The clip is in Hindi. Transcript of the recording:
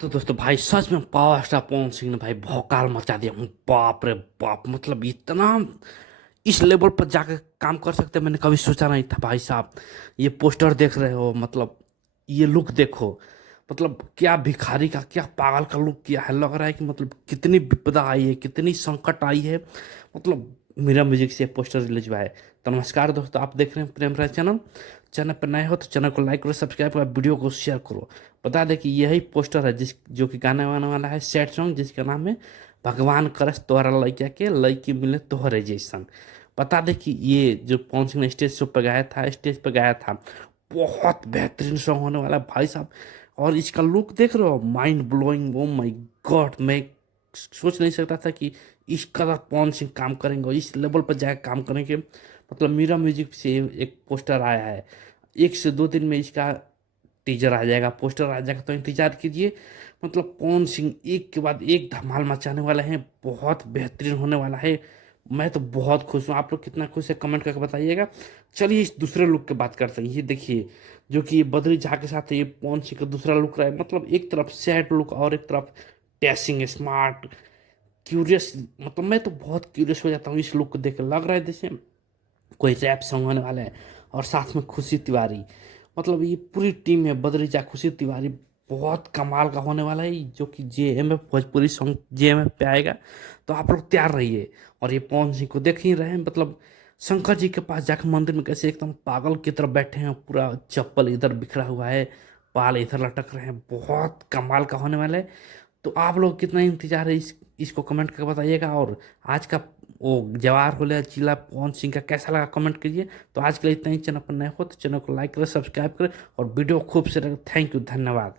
तो दोस्तों भाई सच में पावर स्टार पवन सिंह ने भाई भौकाल मचा दिया हूँ। बाप रे बाप, मतलब इतना इस लेवल पर जाकर काम कर सकते हैं, मैंने कभी सोचा नहीं था भाई साहब। ये पोस्टर देख रहे हो, मतलब ये लुक देखो, मतलब क्या भिखारी का क्या पागल का लुक किया है। लग रहा है कि मतलब कितनी विपदा आई है, कितनी संकट आई है। मतलब मीरा म्यूजिक से पोस्टर रिलीज हुआ है। तो नमस्कार दोस्तों, आप देख रहे हैं प्रेम राय चैनल। चैनल पर नए हो तो चैनल को लाइक करो, सब्सक्राइब करो, वीडियो को शेयर करो। बता दें कि यही पोस्टर है जो कि गाने वाने वाला है सैड सॉन्ग, जिसका नाम है भगवान करस तोहरा लइका के लइकी मिले तोहरे जैसन। बता दें कि ये जो पवन सिंह ने स्टेज शो पर गाया था, स्टेज पर गाया था, बहुत बेहतरीन सॉन्ग होने वाला है भाई साहब। और इसका लुक देख रहे हो, mind blowing. Oh my God, मैं सोच नहीं सकता था कि इस कदर पवन सिंह काम करेंगे और इस लेवल पर जाकर काम करेंगे। मतलब मीरा म्यूजिक से एक पोस्टर आया है, 1 से 2 दिन में इसका टीजर आ जाएगा, पोस्टर आ जाएगा, तो इंतजार कीजिए। मतलब पवन सिंह एक के बाद एक धमाल मचाने वाला है, बहुत बेहतरीन होने वाला है। मैं तो बहुत खुश हूँ। आप लोग कितना खुश है कमेंट करके बताइएगा। चलिए इस दूसरे लुक की बात करते हैं। ये देखिए, जो कि बद्री झा के साथ ये पवन सिंह का दूसरा लुक रहा है। मतलब एक तरफ सैड लुक और एक तरफ डैशिंग स्मार्ट क्यूरियस। मतलब मैं तो बहुत क्यूरियस हो जाता हूँ इस लुक को देख के। लग रहा है जैसे कोई रैप सॉन्ग होने वाला है। और साथ में खुशी तिवारी, मतलब ये पूरी टीम है। बद्रीजा, खुशी तिवारी, बहुत कमाल का होने वाला है। जो कि JMF भोजपुरी सॉन्ग JMF पे आएगा, तो आप लोग तैयार रहिए। और ये पवन सिंह को देख ही रहे हैं, मतलब शंकर जी के पास जाकर मंदिर में कैसे एकदम पागल की तरह बैठे हैं। पूरा चप्पल इधर बिखरा हुआ है, बाल इधर लटक रहे हैं, बहुत कमाल का होने वाला है। तो आप लोग कितना इंतजार है इसको कमेंट करके बताइएगा। और आज का वो जवाहर होले जिला पवन सिंह का कैसा लगा कमेंट कीजिए। तो आज के लिए इतना ही। चैनल पर नए हो तो चैनल को लाइक करें, सब्सक्राइब करें और वीडियो खूब से। थैंक यू, धन्यवाद।